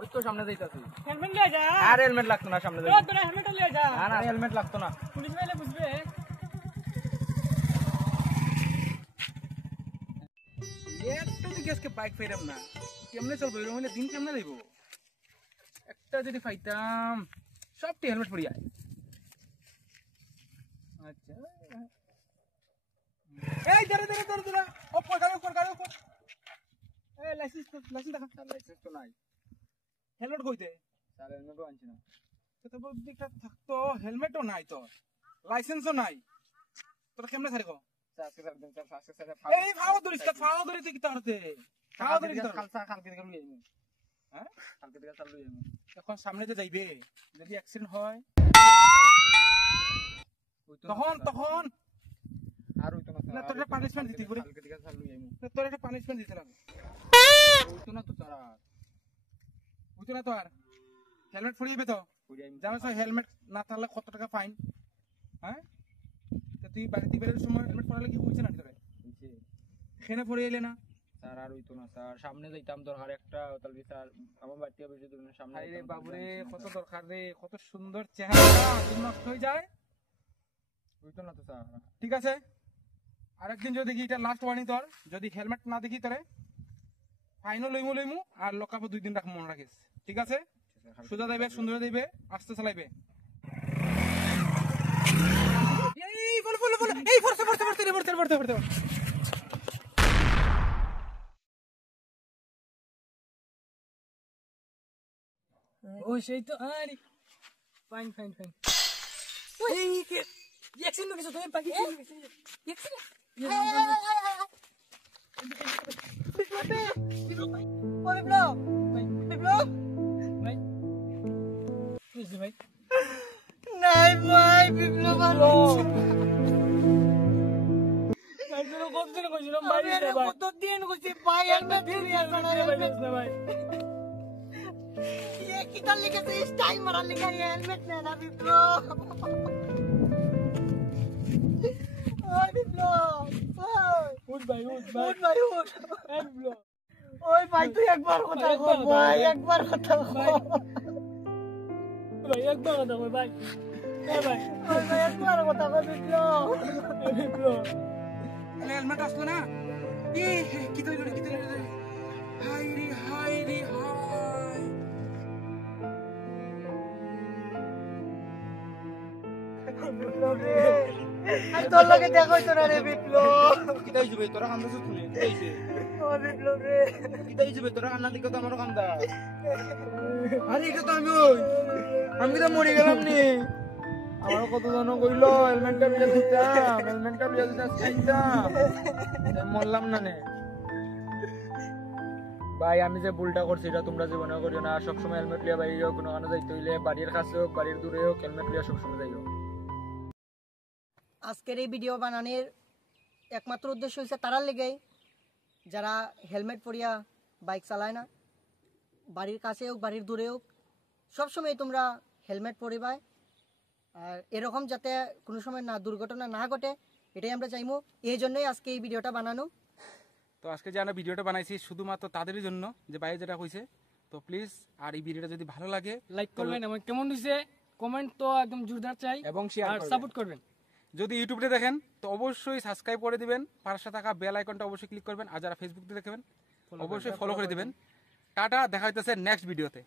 ওই তো সামনে যাইতাছি। হেলমেট লিয়ে যা। আর হেলমেট লাগতো না, সামনে যাই। তোরা হেলমেট লিয়ে যা। না হেলমেট লাগতো না। পুলিশ ভাইলে বুঝবে। একটু দিকে আজকে বাইক ফাইরাম না, কেমনে চলবো? এরকম হলে দিন কেমনে যাইব? একটা যদি ফাইতাম, সবটি হেলমেট পরি আয়। আচ্ছা এই ধরে ধরে ধরে ধরে ওপর গাড়ি ওপর গাড়ি ওপর। এই লাইসেন্স দেখা। লাইসেন্স তো নাই। হেলমেট কইতে? স্যার হেলমেটও আনছি না। তো তোর দিকটা থাকতো, হেলমেটও নাই তোর, লাইসেন্সও নাই, তোর কেমনে ছাড়িব? এই ফাও ধরিস, ফাও ধরে তুই কি তারতে? ফাও ধরে কি তার? কালকে থেকে লই আইমু। হ্যাঁ কালকে থেকে চালু আইমু। এখন সামনে যে যাইবে, যদি অ্যাক্সিডেন্ট হয় তখন আর হইতো না। তোর একটা পানিশমেন্ট দিতে হবে। কালকে থেকে চালু আইমু। তোর একটা পানিশমেন্ট দিতে হবে। হইতো না তো তারা, হইতো না তো আর। হেলমেট পরিয়ে তো জানো, হেলমেট না থাকলে কত টাকা ফাইন? হ্যাঁ তুই বাড়িতে বেরোর সময় হেলমেট পরালে কি হয়েছে না তোরে? এখানে পরে এলে না স্যার? আর হইতো না স্যার, সামনে যাইতাম দরকার একটা, তাহলে স্যার আমার বাড়িতে বেশি দূর না, সামনে। আরে বাবুরে কত দরকার রে, কত সুন্দর চেহারা নষ্ট হয়ে যায়। হইতো না তো স্যার। ঠিক আছে, আরেকদিন যদি দেখি, এটা লাস্ট ওয়ার্নিং তোর, যদি হেলমেট না দেখি তোরে ফাইনও লইমু আর লকাপও 2 দিন রাখ, মনে রাখিস। ঠিক আছে? সোজা যাইবে, সুন্দর যাইবে, আস্তে চালাইবে। এই বল এই পড়তে। ও সেই তো আরে ফাইন। ওই কি অ্যাকশন কিছু তুমি পাখি অ্যাকশন ওরে ব্লো ভাই বুঝলি ভাই? নাই ভাই বিপ্লব কতদিন কইছিলাম ভাই, কতদিন কইছি ভাই, একটা দিন ভাই কিতার লিখেছে স্টাইল মারার লিখে হেলমেট নেই না বিপ্লব। ওই বিপ্লব উঠ ভাই বিপ্লব। ওই ভাই তুই একবার কথা কর ভাই, একবার কথা কর ভাই, একবার কথা কর ভাই। ভাই একবার কথা কর বিপ্লব। হেলমেট আসলো না? কি তো হাই রে হাই। তোর লগে দেখা হইতো না রে বিপ্লব। কিতাই যাবে তোরা কান্দা শুনে? কিতাইছে ও বিপ্লব রে, কিতাই যাবে তোরা কান্না দিকে তো আমারও কান্দা। আরে এটা তো আমি তো মরে গেলাম নি। আমার কত জন কইলো হেলমেটটা লিয়ে দিতাম চাইতাম, মরলাম না নে। ভাই আমি যে ভুলটা করছি এটা তোমরা জীবনে করিও না। সবসময় হেলমেট লিয়ে বাইরে কোনো কারণে যাইতে হইলে, বাড়ির কাছে হোক বাড়ির দূরে হোক, হেলমেট লিয়ে সবসময় যাইও। আজকের এই ভিডিও বানানোর একমাত্র উদ্দেশ্য হচ্ছে তারার লেগেই যারা হেলমেট পরিয়া বাইক চালায় না, বাড়ির কাছে হোক বাড়ির দূরে হোক, সবসময় তোমরা হেলমেট পরিবায়। আর এরকম যাতে কোনো সময় না দুর্ঘটনা না ঘটে, এটাই আমরা চাইবো। এই জন্যই আজকে এই ভিডিওটা বানানো। তো আজকে যে আমরা ভিডিওটা বানাইছি শুধুমাত্র তাদেরই জন্য, যে বাইরে যেটা হয়েছে। তো প্লিজ, আর এই ভিডিওটা যদি ভালো লাগে লাইক করবেন এবং কেমন হয়েছে কমেন্ট তো একদম জোরদার চাই, এবং শেয়ার সাপোর্ট করবেন। যদি ইউটিউবে দেখেন তো অবশ্যই সাবস্ক্রাইব করে দিবেন, পাশে থাকা বেল আইকনটা অবশ্যই ক্লিক করবেন, আর যারা ফেসবুকে দেখবেন অবশ্যই ফলো করে দিবেন। টাটা, দেখা হইতেছে নেক্সট ভিডিওতে।